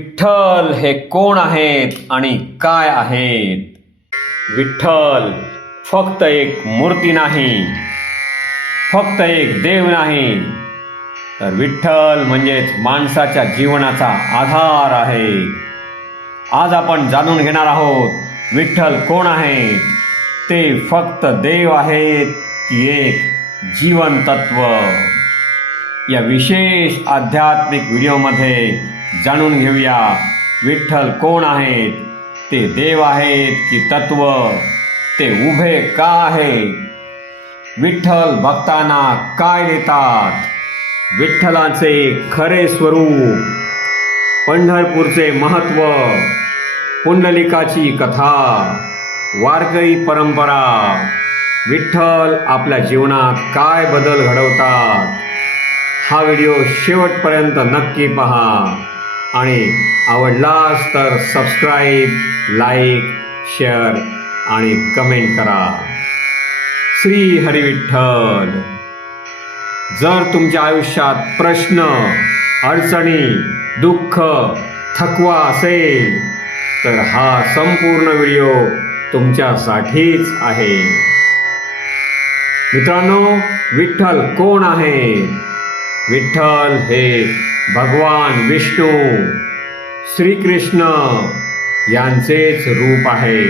विठ्ठल हे कोण आहेत आणि काय आहेत? विठ्ठल फक्त एक मूर्ती नाही, फक्त एक देव नाही, तर विठ्ठल म्हणजेच माणसाच्या जीवनाचा आधार आहे. आज आपण जाणून घेणार आहोत विठ्ठल कोण आहेत. ते फक्त देव आहेत की एक जीवन तत्व. या विशेष आध्यात्मिक व्हिडिओमध्ये जाणून घेऊया विठ्ठल कोण आहेत, ते देव आहेत की तत्व, ते उभे का आहेत, विठ्ठल भक्तांना काय देतात, विठ्ठलाचे खरे स्वरूप, पंढरपूरचे महत्त्व, पुंडलिकाची कथा, वारकरी परंपरा, विठ्ठल आपल्या जीवनात काय बदल घडवतात. हा व्हिडिओ शेवटपर्यंत नक्की पहा आणि आवडलास तर सबस्क्राईब, लाईक, शेअर आणि कमेंट करा. श्री हरी विठ्ठल. जर तुमच्या आयुष्यात प्रश्न, अडचणी, दुःख, थकवा असेल तर हा संपूर्ण व्हिडिओ तुमच्यासाठीच आहे. मित्रांनो, विठ्ठल कोण आहे? विठ्ठल हे भगवान विष्णू, श्रीकृष्ण यांचेच रूप आहे.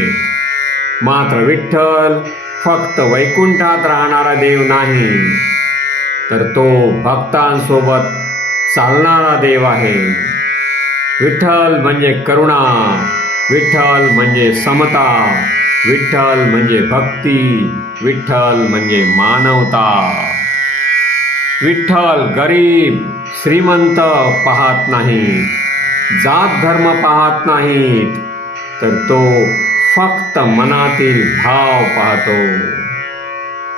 मात्र विठ्ठल फक्त वैकुंठात राहणारा देव नाही, तर तो भक्तांसोबत चालणारा देव आहे. विठ्ठल म्हणजे करुणा, विठ्ठल म्हणजे समता, विठ्ठल म्हणजे भक्ती, विठ्ठल म्हणजे मानवता. विठ्ठल गरीब श्रीमंत पाहत नाहीत, जात धर्म पाहत नाहीत, तर तो फक्त मनातील भाव पाहतो.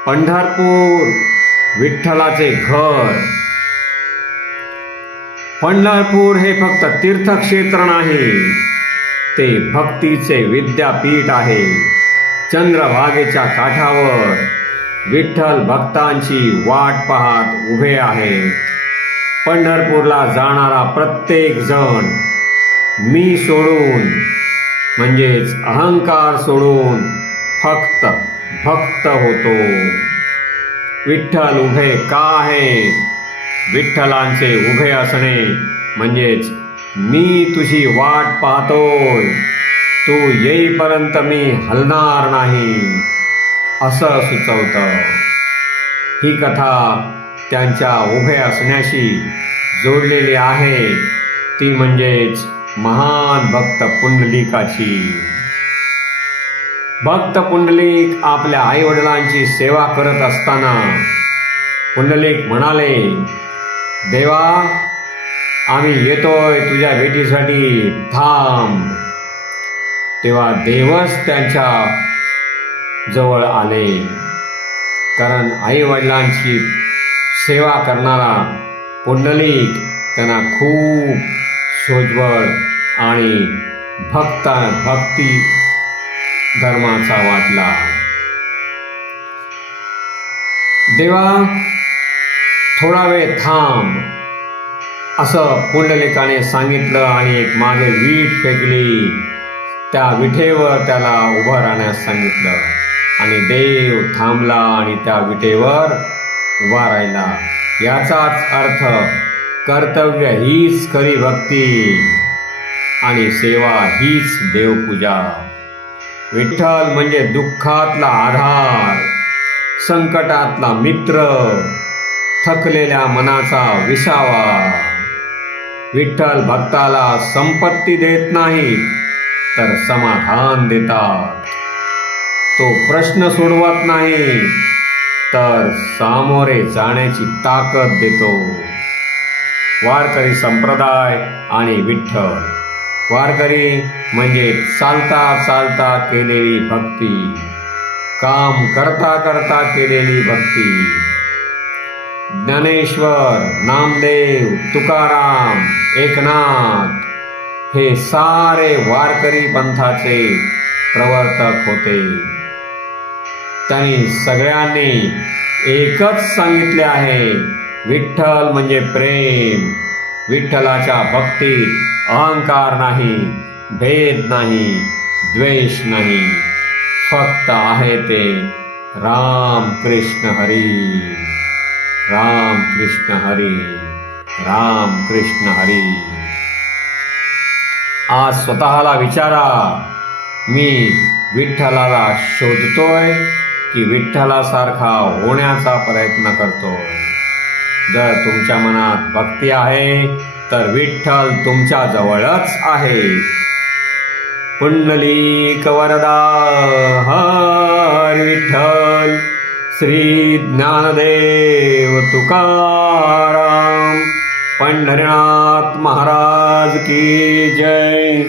पंढरपूर विठ्ठलाचे घर. पंढरपूर हे फक्त तीर्थक्षेत्र नाही, ते भक्तीचे विद्यापीठ आहे. चंद्रभागेच्या काठावर विठ्ठल भक्तांची वाट पाहत उभे आहेत. पंढरपूरला जाणारा प्रत्येक जण मी सोडून म्हणजेच अहंकार सोडून फक्त भक्त होतो. विठ्ठल उभे का आहेत? विठ्ठलांचे उभे असणे म्हणजेच मी तुझी वाट पाहतोय, तू येईपर्यंत मी हलणार नाही, असं सुचवतं. ही कथा त्यांच्या उभे असण्याशी जोडलेली आहे, ती म्हणजेच महान भक्त पुंडलिकाची. भक्त पुंडलिक आपल्या आईवडिलांची सेवा करत असताना पुंडलिक म्हणाले, देवा, आम्ही येतोय तुझ्या भेटीसाठी, थांब. तेव्हा देवच त्यांच्या जवळ आले. कारण आईवडिलांची सेवा करणारा पुंडलिक त्यांना खूप सोज्वळ आणि भक्ती धर्माचा वाटला. देवा, थोडा वेळ थांब, असं पुंडलिकाने सांगितलं आणि एक मागे वीट फेकली. त्या विठेवर त्याला उभं राहण्यास सांगितलं आणि देव थांबला आणि त्या विटेवर उभा राहिला. याचाच अर्थ कर्तव्य हीच खरी भक्ती आणि सेवा हीच देवपूजा. विठ्ठल म्हणजे दुःखातला आधार, संकटातला मित्र, थकलेल्या मनाचा विसावा. विठ्ठल भक्ताला संपत्ती देत नाहीत, तर समाधान देतात. तो प्रश्न सोडवत नाही, तर सामोरे जाण्याची ताकद देतो. वारकरी संप्रदाय आणि विठ्ठल. वारकरी म्हणजे चालता चालता केलेली भक्ती, काम करता करता केलेली भक्ती. ज्ञानेश्वर, नामदेव, तुकाराम, एकनाथ हे सारे वारकरी पंथाचे प्रवर्तक होते. त्यांनी सगळ्यांनी एकच सांगितले आहे, विठ्ठल म्हणजे प्रेम. विठ्ठलाच्या भक्तीत अहंकार नाही, भेद नाही, द्वेष नाही. फक्त आहे ते राम कृष्ण हरी, राम कृष्ण हरी, राम कृष्ण हरी. आज स्वतःला विचारा, मी विठ्ठलाला शोधतोय की विठ्ठलासारखा होण्याचा प्रयत्न करतोय? जर तुमच्या मनात भक्ती आहे तर विठ्ठल तुमच्या जवळच आहे. पुंडलिक वरदा हर विठ्ठल, श्री ज्ञानदेव तुकाराम, पंढरीनाथ महाराज की जय.